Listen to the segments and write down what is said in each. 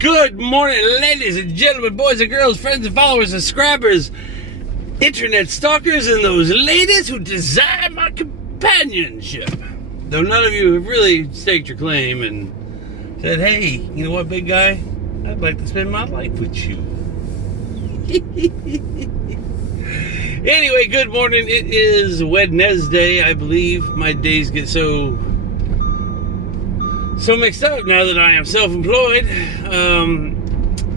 Good morning, ladies and gentlemen, boys and girls, friends and followers, subscribers, internet stalkers, and those ladies who desire my companionship. Though none of you have really staked your claim and said, hey, you know what, big guy? I'd like to spend my life with you. Anyway, good morning. It is Wednesday, I believe. My days get so mixed up now that I am self-employed.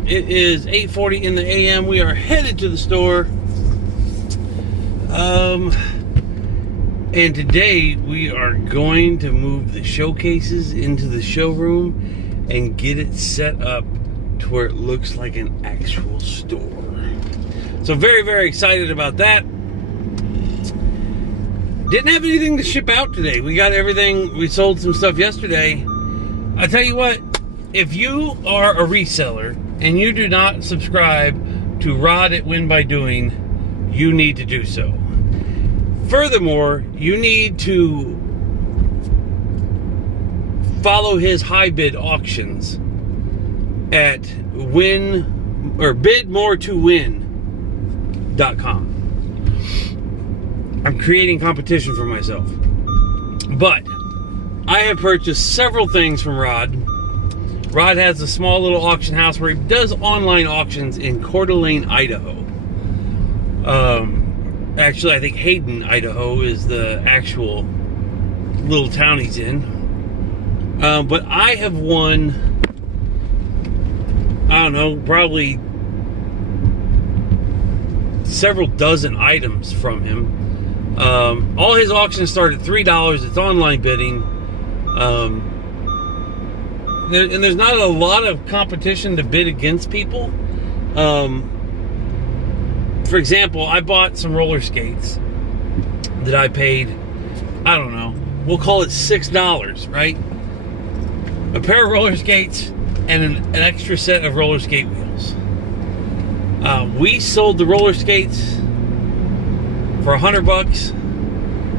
It is 8:40 in the a.m. We are headed to the store. And today we are going to move the showcases into the showroom and get it set up to where it looks like an actual store. So very, very excited about that. Didn't have anything to ship out today. We got everything. We sold some stuff yesterday. I tell you what, if you are a reseller and you do not subscribe to Rod at Win by Doing, you need to do so. Furthermore, you need to follow his high bid auctions at bidmoretowin.com. I'm creating competition for myself. But I have purchased several things from Rod. Rod has a small little auction house where he does online auctions in Coeur d'Alene, Idaho. Actually, I think Hayden, Idaho is the actual little town he's in. But I have won, I don't know, probably several dozen items from him. All his auctions start at $3. It's online bidding. And there's not a lot of competition to bid against people. For example, I bought some roller skates that I paid, I don't know, we'll call it $6, right? A pair of roller skates and an extra set of roller skate wheels. We sold the roller skates for $100,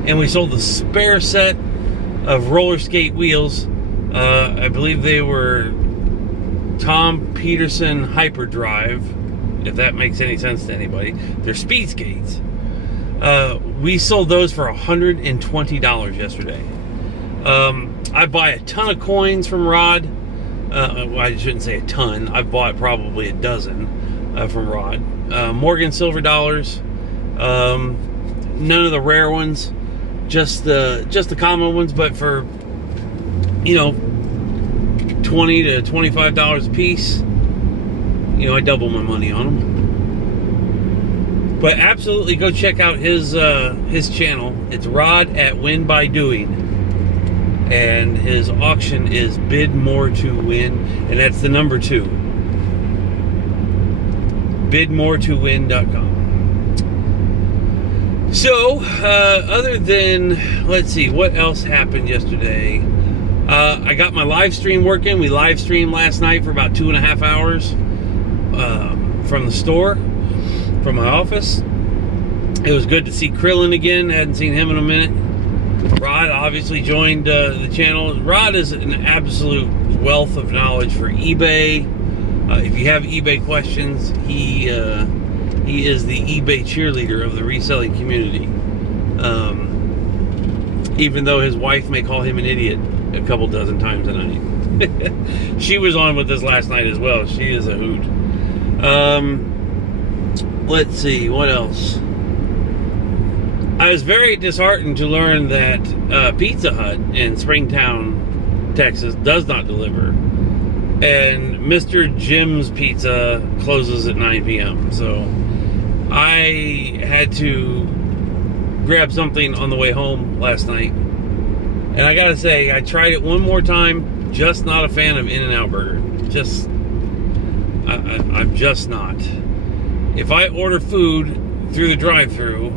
and we sold the spare set of roller skate wheels. I believe they were Tom Peterson Hyperdrive, if that makes any sense to anybody. They're speed skates. We sold those for $120 yesterday. I buy a ton of coins from Rod. Well, I shouldn't say a ton. I bought probably a dozen from Rod. Morgan silver dollars. None of the rare ones. Just the common ones, but for, you know, $20 to $25 a piece. You know, I double my money on them. But absolutely go check out his channel. It's Rod at Win by Doing, and his auction is Bid More to Win, and that's the number 2. bidmoretowin.com. So, other than, let's see, what else happened yesterday? I got my live stream working. We live streamed last night for about 2.5 hours from the store, from my office. It was good to see Krillin again. Hadn't seen him in a minute. Rod obviously joined the channel. Rod is an absolute wealth of knowledge for eBay. If you have eBay questions, he is the eBay cheerleader of the reselling community. Even though his wife may call him an idiot a couple dozen times a night. She was on with us last night as well. She is a hoot. Let's see, what else? I was very disheartened to learn that Pizza Hut in Springtown, Texas does not deliver. And Mr. Jim's Pizza closes at 9 p.m. So I had to grab something on the way home last night. And I gotta say, I tried it one more time. Just not a fan of In-N-Out Burger. I'm just not. If I order food through the drive-thru,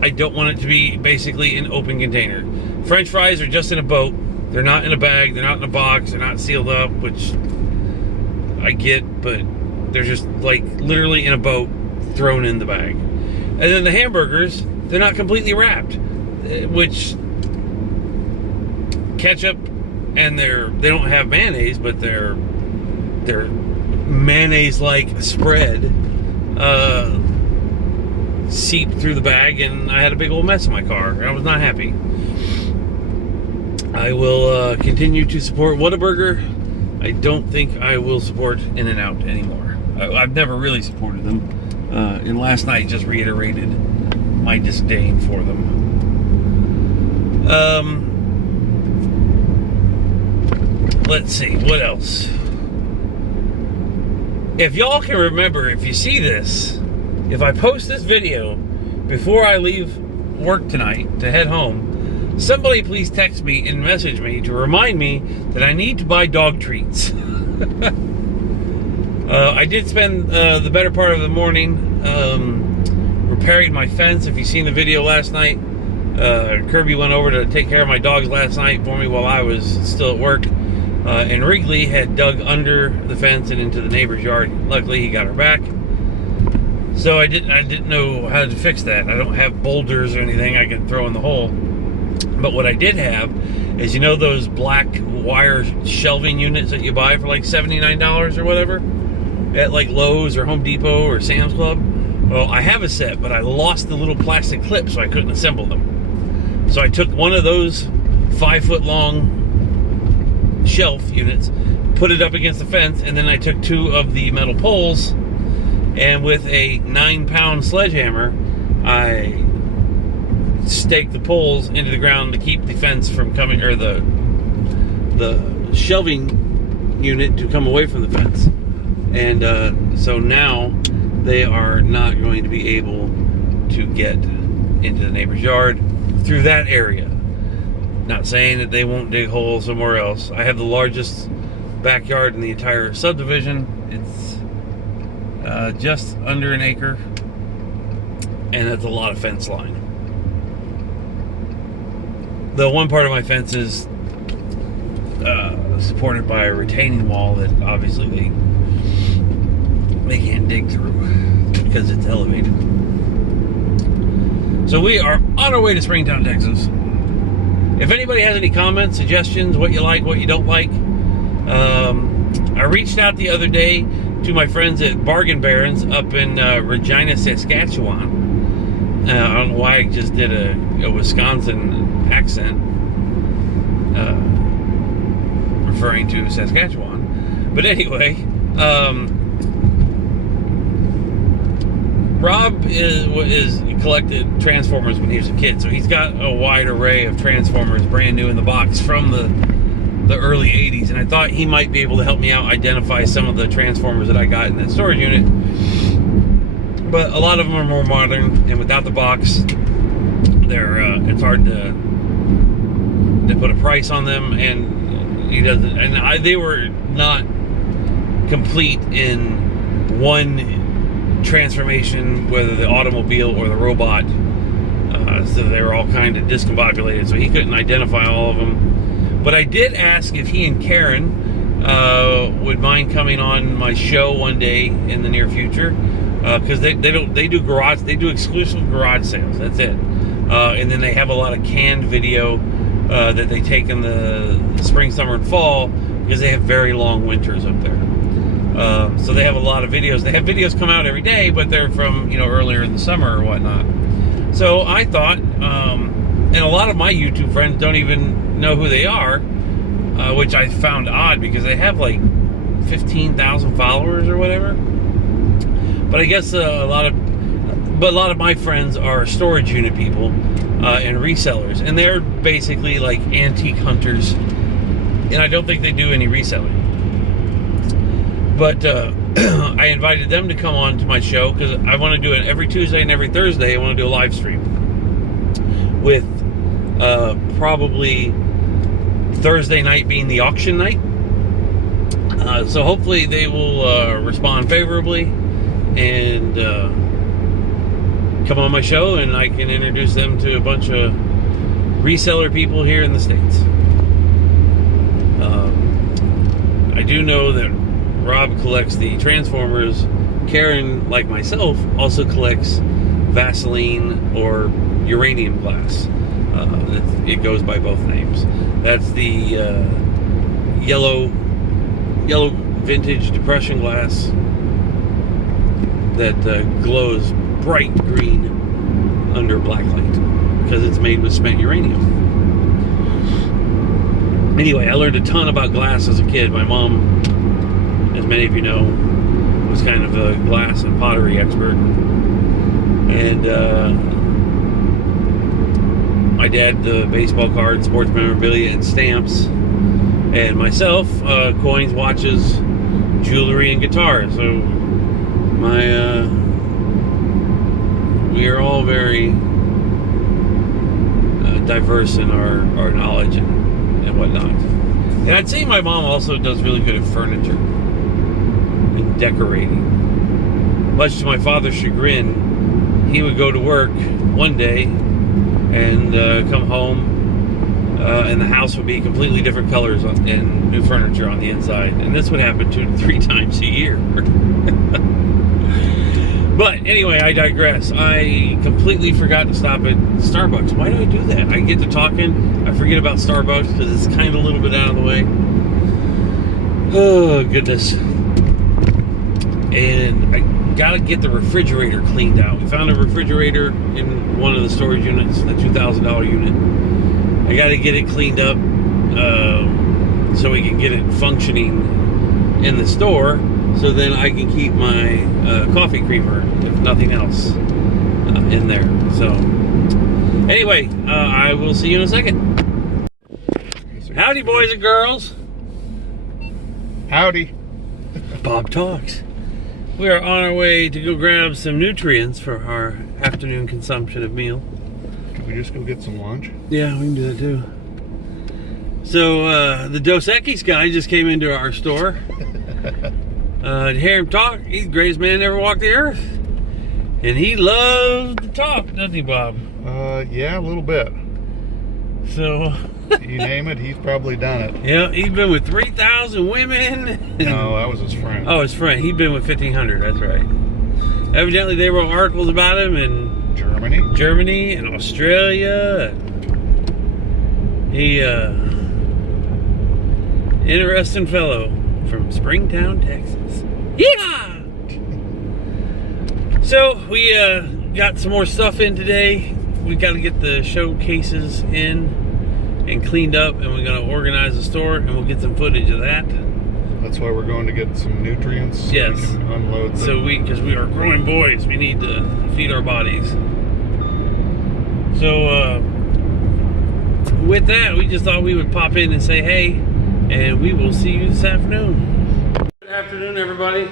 I don't want it to be basically an open container. French fries are just in a boat. They're not in a bag. They're not in a box. They're not sealed up, which I get, but they're just like literally in a boat thrown in the bag. And then the hamburgers, they're not completely wrapped, which ketchup, and they don't have mayonnaise, but they're their mayonnaise-like spread seeped through the bag, and I had a big old mess in my car. I was not happy. I will continue to support Whataburger. I don't think I will support In-N-Out anymore. I've never really supported them, and last night just reiterated my disdain for them. Let's see, what else? If y'all can remember, if you see this, if I post this video before I leave work tonight to head home, somebody please text me and message me to remind me that I need to buy dog treats. I did spend the better part of the morning repairing my fence. If you've seen the video last night, Kirby went over to take care of my dogs last night for me while I was still at work. And Wrigley had dug under the fence and into the neighbor's yard. Luckily, he got her back. So I didn't know how to fix that. I don't have boulders or anything I can throw in the hole. But what I did have is, you know, those black wire shelving units that you buy for like $79 or whatever at like Lowe's or Home Depot or Sam's Club. Well, I have a set, but I lost the little plastic clips, so I couldn't assemble them. So I took one of those 5-foot-long shelf units, put it up against the fence, and then I took 2 of the metal poles, and with a 9-pound sledgehammer, I staked the poles into the ground to keep the fence from coming, or the shelving unit to come away from the fence. And so now they are not going to be able to get into the neighbor's yard through that area. Not saying that they won't dig holes somewhere else. I have the largest backyard in the entire subdivision. It's just under an acre, and that's a lot of fence line. The one part of my fence is supported by a retaining wall that obviously they can't dig through because it's elevated. So we are on our way to Springtown, Texas. If anybody has any comments, suggestions, what you like, what you don't like, I reached out the other day to my friends at Bargain Barons up in Regina, Saskatchewan. I don't know why I just did a Wisconsin accent referring to Saskatchewan. But anyway, Rob is collected Transformers when he was a kid, so he's got a wide array of Transformers brand new in the box from the early 80s, and I thought he might be able to help me out identify some of the Transformers that I got in that storage unit. But a lot of them are more modern, and without the box, it's hard to put a price on them, and he doesn't. And they were not complete in one transformation, whether the automobile or the robot, so they were all kind of discombobulated, so he couldn't identify all of them. But I did ask if he and Karen would mind coming on my show one day in the near future, because they do exclusive garage sales. That's it. And then they have a lot of canned video that they take in the spring, summer, and fall, because they have very long winters up there. So they have a lot of videos. They have videos come out every day, but they're from, earlier in the summer or whatnot. So I thought, and a lot of my YouTube friends don't even know who they are, which I found odd because they have like 15,000 followers or whatever. But I guess a lot of my friends are storage unit people and resellers, and they're basically like antique hunters, and I don't think they do any reselling. But I invited them to come on to my show because I want to do it every Tuesday and every Thursday. I want to do a live stream with probably Thursday night being the auction night. So hopefully they will respond favorably and come on my show, and I can introduce them to a bunch of reseller people here in the States. I do know that Rob collects the Transformers. Karen, like myself, also collects Vaseline or uranium glass. It goes by both names. That's the yellow vintage depression glass that glows bright green under black light because it's made with spent uranium. Anyway, I learned a ton about glass as a kid. My mom, as many of you know, was kind of a glass and pottery expert. And my dad, the baseball cards, sports memorabilia, and stamps. And myself, coins, watches, jewelry, and guitars. So we are all very diverse in our knowledge and whatnot. And I'd say my mom also does really good at furniture and decorating. Much to my father's chagrin, he would go to work one day and come home, and the house would be completely different colors and new furniture on the inside. And this would happen 2 to 3 times a year. But anyway, I digress. I completely forgot to stop at Starbucks. Why do I do that? I get to talking, I forget about Starbucks because it's kind of a little bit out of the way. Oh, goodness. And I gotta get the refrigerator cleaned out. We found a refrigerator in one of the storage units, the $2,000 unit. I gotta get it cleaned up so we can get it functioning in the store, so then I can keep my coffee creamer, if nothing else, in there. So anyway, I will see you in a second. Howdy, boys and girls. Howdy. Bob Talks. We are on our way to go grab some nutrients for our afternoon consumption of meal. Can we just go get some lunch? Yeah, we can do that too. So the Dos Equis guy just came into our store. To hear him talk, he's the greatest man that ever walked the earth. And he loves to talk, doesn't he, Bob? Yeah, a little bit. So... you name it, he's probably done it. Yeah, he's been with 3,000 women. No, that was his friend. Oh, his friend. He'd been with 1,500, that's right. Evidently, they wrote articles about him in Germany and Australia. He, interesting fellow from Springtown, Texas. Yeah! So, we got some more stuff in today. We got to get the showcases in and cleaned up, and we're going to organize the store, and we'll get some footage of that. That's why we're going to get some nutrients. So yes. We can unload them. So because we are growing boys, we need to feed our bodies. So with that, we just thought we would pop in and say hey, and we will see you this afternoon. Good afternoon, everybody.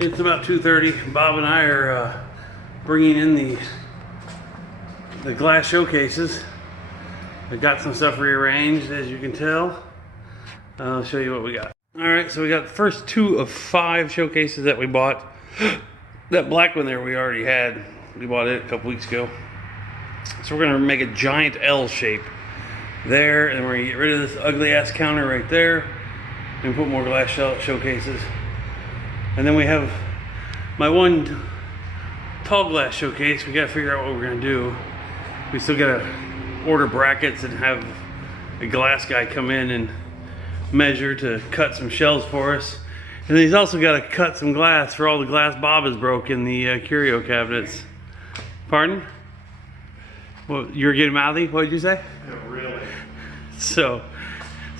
It's about 2:30. Bob and I are bringing in the glass showcases. I got some stuff rearranged, as you can tell. I'll show you what we got. Alright, so we got the first 2 of 5 showcases that we bought. That black one there we already had. We bought it a couple weeks ago. So we're going to make a giant L shape there, and we're going to get rid of this ugly ass counter right there and put more glass showcases. And then we have my one tall glass showcase. We got to figure out what we're going to do. We still got to order brackets and have a glass guy come in and measure to cut some shelves for us. And he's also got to cut some glass for all the glass Bob has broke in the curio cabinets. Pardon? Well, you were getting mouthy? What did you say? Yeah, really? So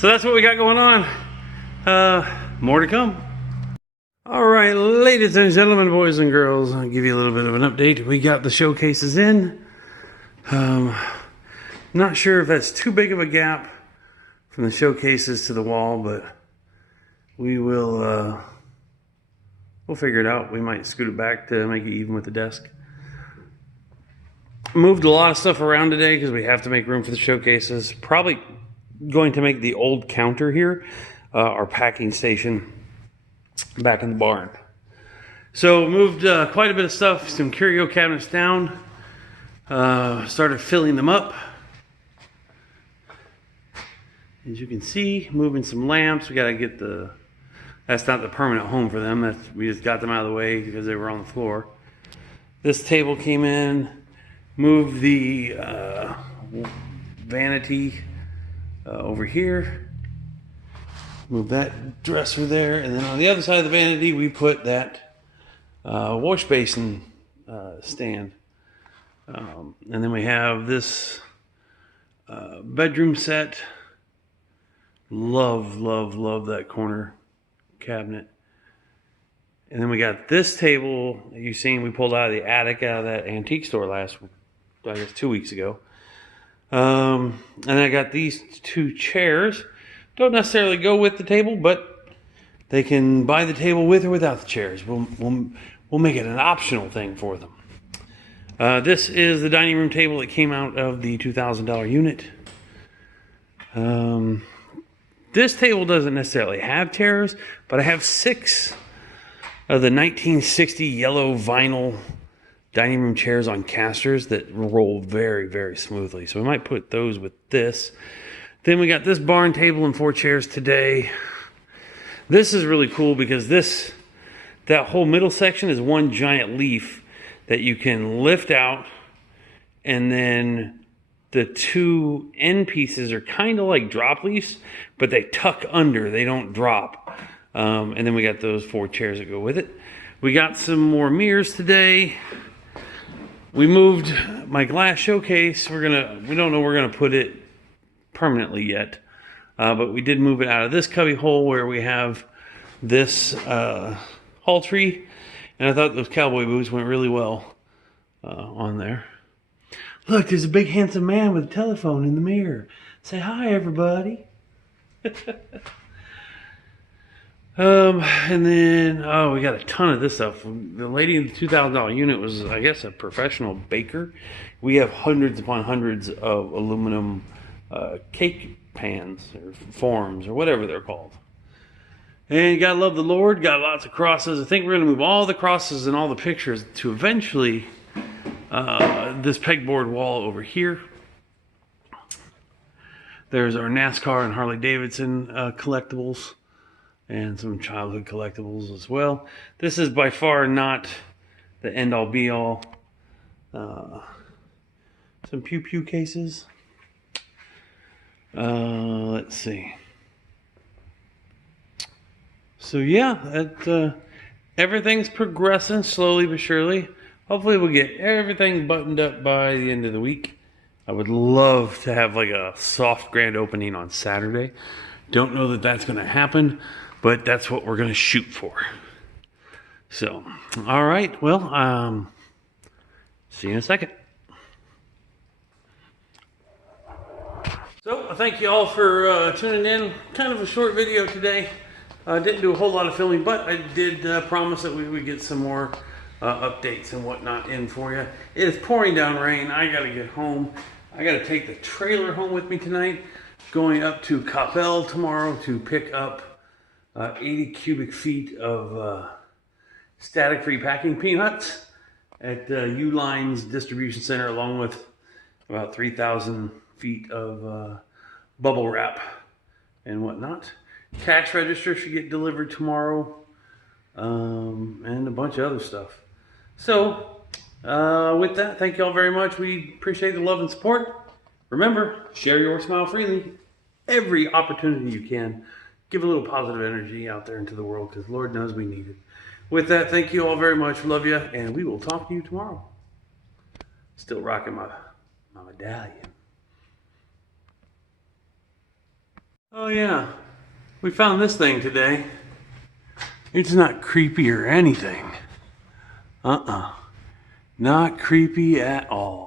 that's what we got going on. More to come. All right, ladies and gentlemen, boys and girls, I'll give you a little bit of an update. We got the showcases in. Not sure if that's too big of a gap from the showcases to the wall, but we will we'll figure it out. We might scoot it back to make it even with the desk. Moved a lot of stuff around today because we have to make room for the showcases. Probably going to make the old counter here our packing station back in the barn. So moved quite a bit of stuff, some curio cabinets down, started filling them up. As you can see, moving some lamps. We got to get that's not the permanent home for them. We just got them out of the way because they were on the floor. This table came in, moved the vanity over here. Move that dresser there, and then on the other side of the vanity, we put that wash basin stand. And then we have this bedroom set. Love that corner cabinet. And then we got this table that you've seen we pulled out of the attic out of that antique store I guess 2 weeks ago. And I got these two chairs. Don't necessarily go with the table, but they can buy the table with or without the chairs. We'll make it an optional thing for them. This is the dining room table that came out of the $2,000 unit. This table doesn't necessarily have chairs, but I have 6 of the 1960 yellow vinyl dining room chairs on casters that roll very, very smoothly. So we might put those with this. Then we got this barn table and 4 chairs today. This is really cool because that whole middle section is one giant leaf that you can lift out, and then the 2 end pieces are kind of like drop leaves, but they tuck under, they don't drop. And then we got those 4 chairs that go with it. We got some more mirrors today. We moved my glass showcase. We don't know where we're gonna put it permanently yet, but we did move it out of this cubby hole where we have this hall tree, and I thought those cowboy boots went really well on there. Look, there's a big handsome man with a telephone in the mirror. Say hi, everybody. And then, we got a ton of this stuff. The lady in the $2,000 unit was, I guess, a professional baker. We have hundreds upon hundreds of aluminum cake pans or forms or whatever they're called. And you gotta love the Lord. Got lots of crosses. I think we're gonna move all the crosses and all the pictures to eventually this pegboard wall over here. There's our NASCAR and Harley Davidson collectibles and some childhood collectibles as well. This is by far not the end all be all. Some pew pew cases. Let's see. So yeah, everything's progressing slowly but surely. Hopefully we'll get everything buttoned up by the end of the week. I would love to have like a soft grand opening on Saturday. Don't know that that's going to happen, but that's what we're going to shoot for. So, all right. Well, see you in a second. So, thank you all for tuning in. Kind of a short video today. Didn't do a whole lot of filming, but I did promise that we would get some more updates and whatnot in for you. It is pouring down rain. I got to get home. I got to take the trailer home with me tonight. Going up to Coppell tomorrow to pick up 80 cubic feet of static-free packing peanuts at Uline's distribution center, along with about 3,000 feet of bubble wrap and whatnot. Cash register should get delivered tomorrow, and a bunch of other stuff. So, with that, thank you all very much. We appreciate the love and support. Remember, share your smile freely. Every opportunity you can. Give a little positive energy out there into the world, because Lord knows we need it. With that, thank you all very much. Love you, and we will talk to you tomorrow. Still rocking my medallion. Oh yeah, we found this thing today. It's not creepy or anything. Not creepy at all.